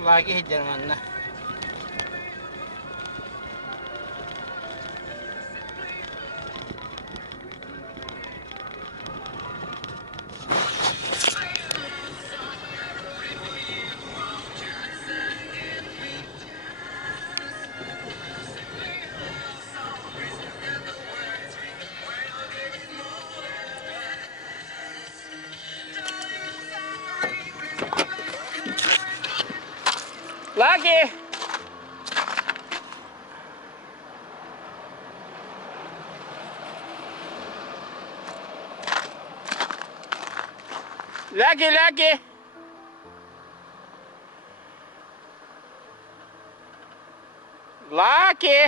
lagi Jerman na. Lagi! Lagi! Lagi!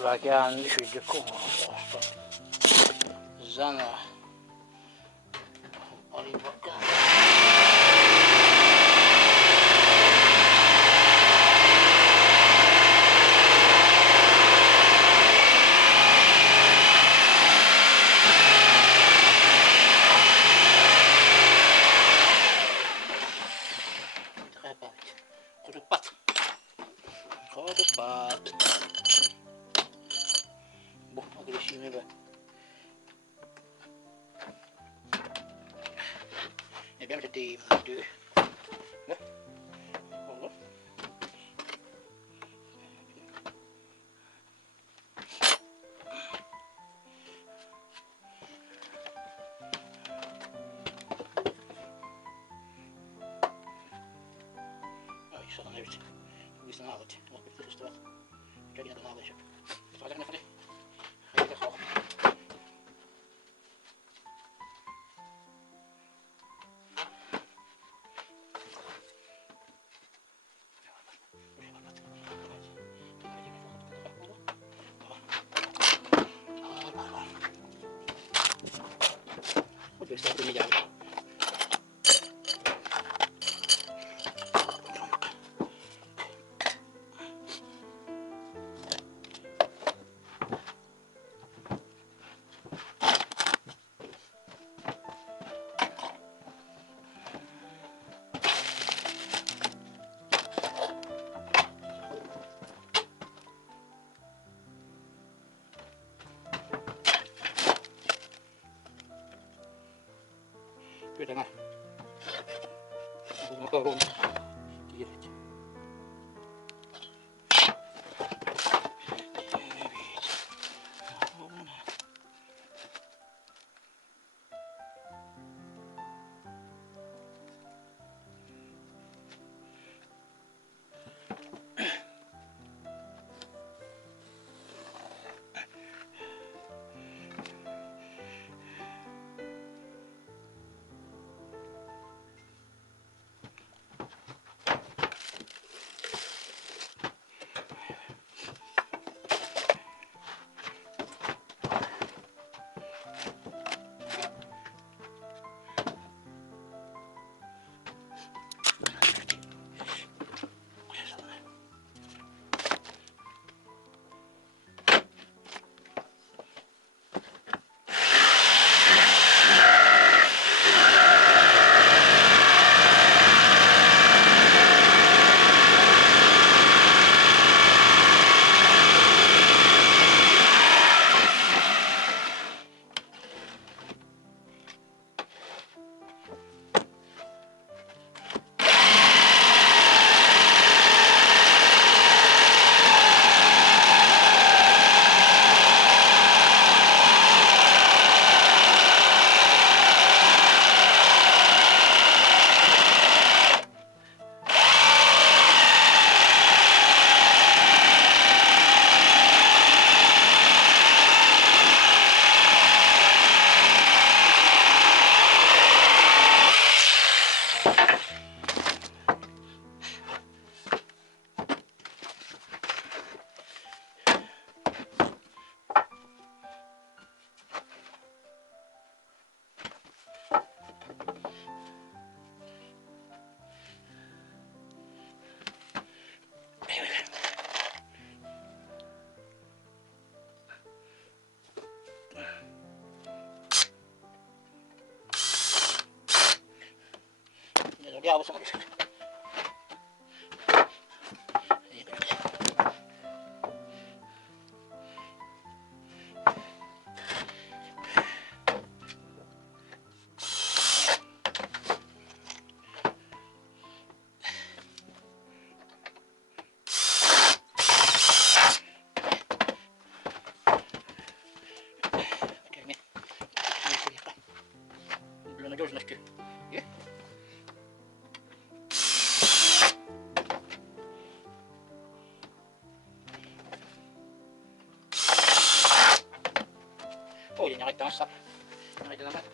Lagi han skydde kommer och Zanna. Och i backen. Kodupat. Boh, agresivne ba? Abbiamo tutti due. Sono nervosi. Questa è una volta. Ho capito questo fatto. Già di una volta. Sto facendo fare. Hai detto fuoco. Questo è il migliore. Kyllä tämä. Makaron. Kiiret. awas sama dia. Надежности. Oh, yan nakita ang stop. Nakita naman.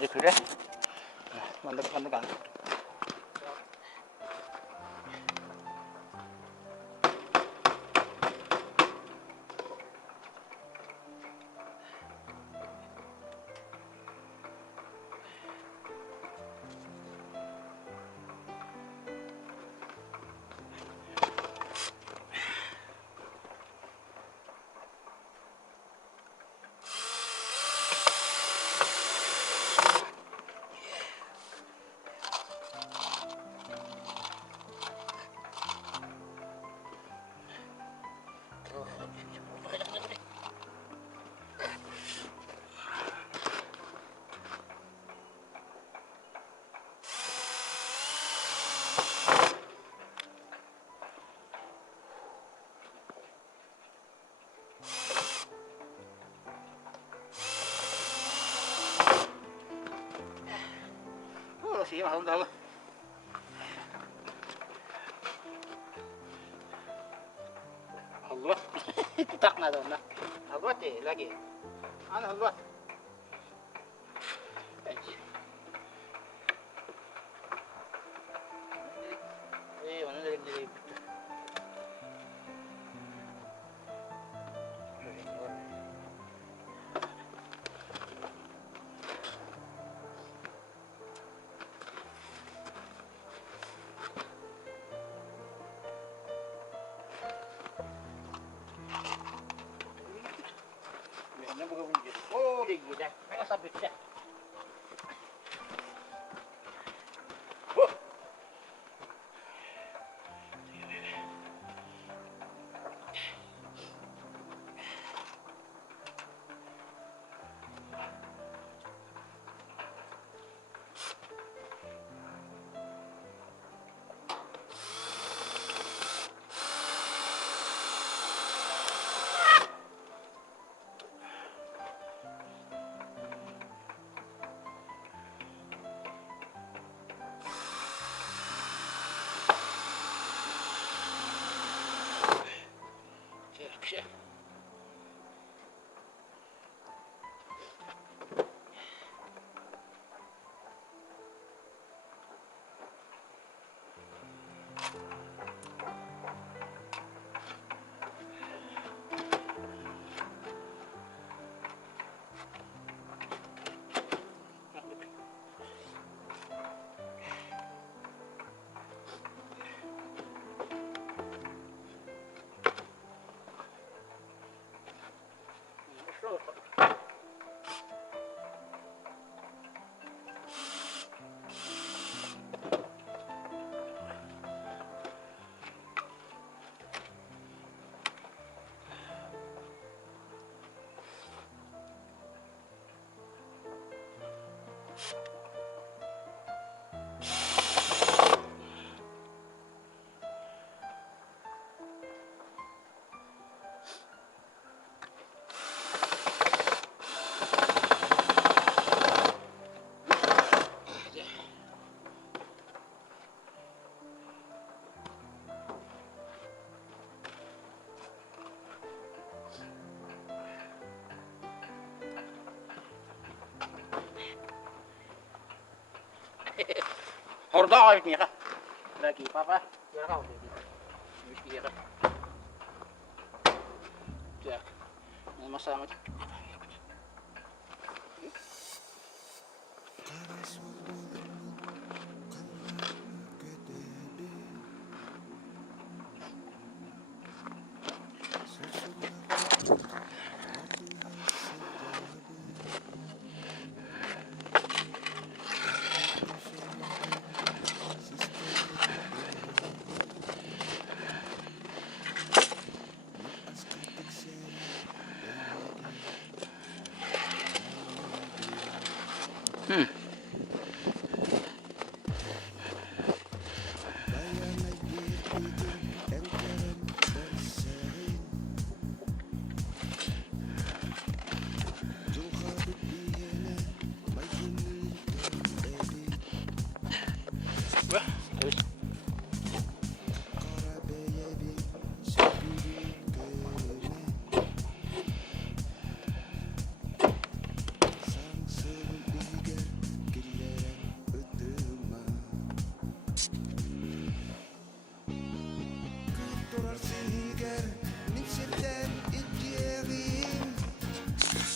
Dikira. Mantap. Sih, mahal tahu. Allah, tak na daw na. Allah lagi. Ano Allah? Ano na oh, di gila. Kaya sabit siya. Horda ayıp niye? Lagi papa, ya kau sih. Mesti ya. Ya, ini masalah macam. Wah, terus.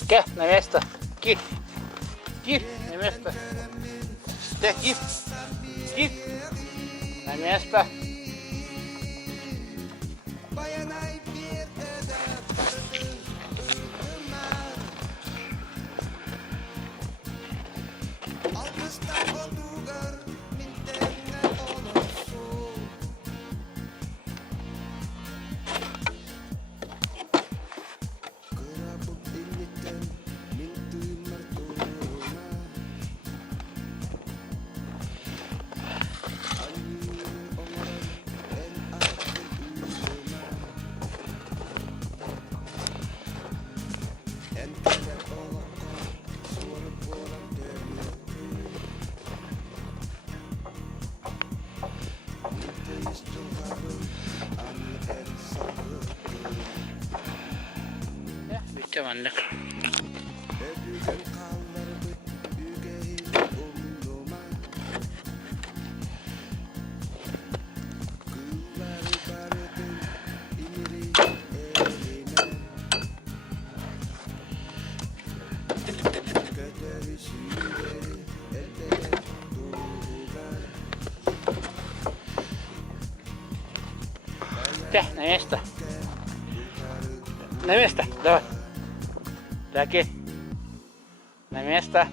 ¿Qué? На место. Кит. Кит, на место. Кит. Кит. На место. Ya, bitti mandık. На место. На место. Давай. Таки. На место.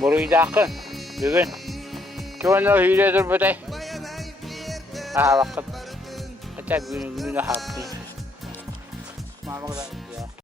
Burayı da akın. Bugün. Çoğunluğu hüyledir bu da. Aha vakit. Hatta günü hakkı. Mama kadar.